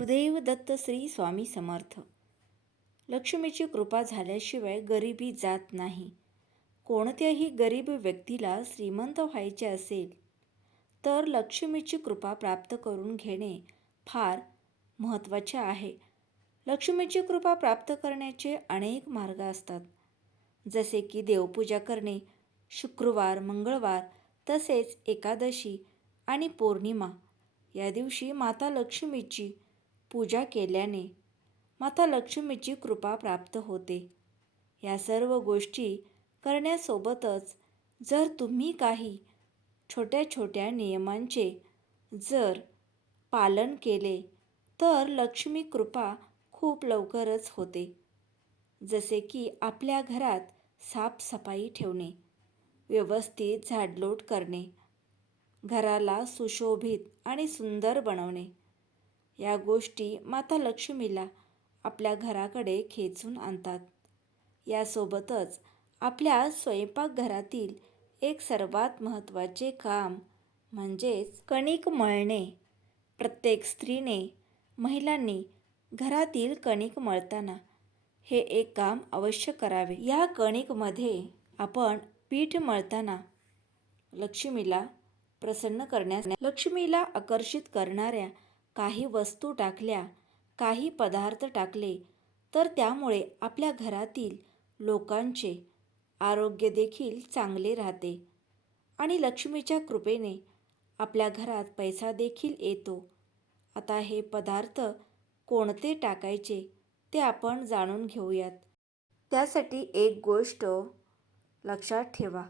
गुरुदेव दत्त श्री स्वामी समर्थ. लक्ष्मीची कृपा झाल्याशिवाय गरिबी जात नाही. कोणत्याही गरीब व्यक्तीला श्रीमंत व्हायचे असेल तर लक्ष्मीची कृपा प्राप्त करून घेणे फार महत्त्वाचे आहे. लक्ष्मीची कृपा प्राप्त करण्याचे अनेक मार्ग असतात. जसे की देवपूजा करणे शुक्रवार मंगळवार तसेच एकादशी आणि पौर्णिमा. या दिवशी माता लक्ष्मीची पूजा केल्याने माता लक्ष्मीची कृपा प्राप्त होते. या सर्व गोष्टी करण्यासोबतच जर तुम्ही काही छोट्या छोट्या नियमांचे जर पालन केले तर लक्ष्मी कृपा खूप लवकरच होते. जसे की आपल्या घरात साफसफाई ठेवणे व्यवस्थित झाडलोट करणे घराला सुशोभित आणि सुंदर बनवणे या गोष्टी माता लक्ष्मीला आपल्या घराकडे खेचून आणतात. यासोबतच आपल्या स्वयंपाकघरातील एक सर्वात महत्त्वाचे काम म्हणजेच कणिक मळणे. प्रत्येक स्त्रीने महिलांनी घरातील कणिक मळताना हे एक काम अवश्य करावे. या कणिकमध्ये आपण पीठ मळताना लक्ष्मीला प्रसन्न करण्यास लक्ष्मीला आकर्षित करणाऱ्या काही वस्तू टाकल्या काही पदार्थ टाकले तर त्यामुळे आपल्या घरातील लोकांचे आरोग्य देखील चांगले राहते आणि लक्ष्मीच्या कृपेने आपल्या घरात पैसा देखील येतो. आता हे पदार्थ कोणते टाकायचे ते आपण जाणून घेऊयात. त्यासाठी एक गोष्ट लक्षात ठेवा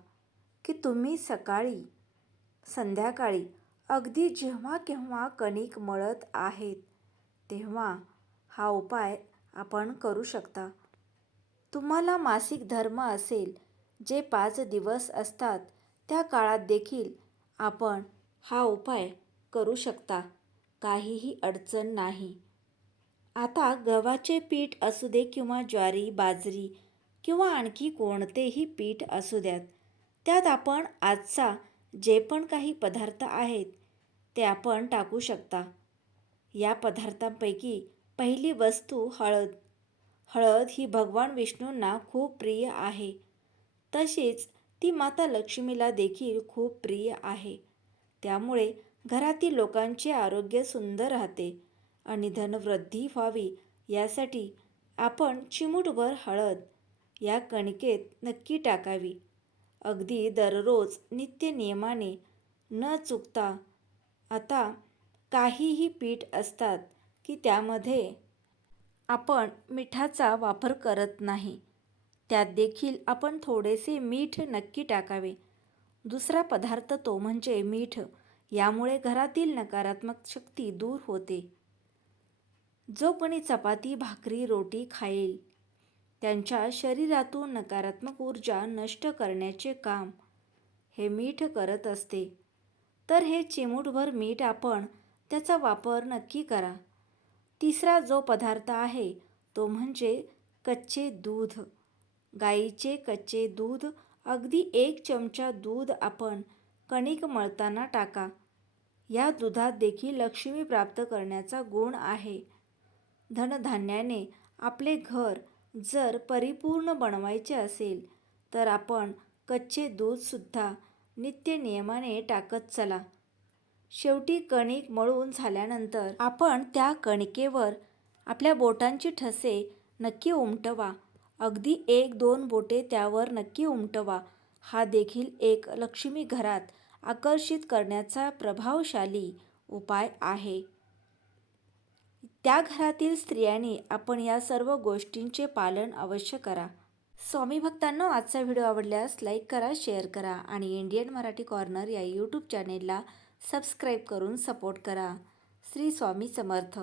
की तुम्ही सकाळी संध्याकाळी अगदी जेव्हा केव्हा कणिक मळत आहेत तेव्हा हा उपाय आपण करू शकता. तुम्हाला मासिक धर्म असेल जे पाच दिवस असतात त्या काळात देखील आपण हा उपाय करू शकता. काहीही अडचण नाही. आता गव्हाचे पीठ असू दे किंवा ज्वारी बाजरी किंवा आणखी कोणतेही पीठ असू द्यात त्यात आपण आजचा जे पण काही पदार्थ आहेत ते आपण टाकू शकता. या पदार्थांपैकी पहिली वस्तू हळद. हळद ही भगवान विष्णूंना खूप प्रिय आहे. तशीच ती माता लक्ष्मीला देखील खूप प्रिय आहे. त्यामुळे घरातील लोकांचे आरोग्य सुंदर राहते आणि धनवृद्धी व्हावी यासाठी आपण चिमूटभर हळद या कणिकेत नक्की टाकावी. अगदी दररोज नित्य नियमाने न चुकता. आता काहीही पीठ असतात की त्यामध्ये आपण मिठाचा वापर करत नाही. त्यात देखील आपण थोडेसे मीठ नक्की टाकावे. दुसरा पदार्थ तो म्हणजे मीठ. यामुळे घरातील नकारात्मक शक्ती दूर होते. जो कोणी चपाती भाकरी रोटी खाईल त्यांच्या शरीरातून नकारात्मक ऊर्जा नष्ट करण्याचे काम हे मीठ करत असते. तर हे चिमूटभर मीठ आपण त्याचा वापर नक्की करा. तिसरा जो पदार्थ आहे तो म्हणजे कच्चे दूध. गाईचे कच्चे दूध अगदी एक चमचा दूध आपण कणिक मळताना टाका. या दुधात देखील लक्ष्मी प्राप्त करण्याचा गुण आहे. धनधान्याने आपले घर जर परिपूर्ण बनवायचे असेल तर आपण कच्चे दूधसुद्धा नित्य नियमाने टाकत चला. शेवटी कणिक मळून झाल्यानंतर आपण त्या कणिकेवर आपल्या बोटांची ठसे नक्की उमटवा. अगदी एक दोन बोटे त्यावर नक्की उमटवा. हा देखील एक लक्ष्मी घरात आकर्षित करण्याचा प्रभावशाली उपाय आहे. त्या घरातील स्त्रियांनी आपण या सर्व गोष्टींचे पालन अवश्य करा. स्वामी भक्तांना आजचा व्हिडिओ आवडल्यास लाईक करा शेअर करा आणि इंडियन मराठी कॉर्नर या यूट्यूब चॅनेलला सबस्क्राईब करून सपोर्ट करा. श्री स्वामी समर्थ.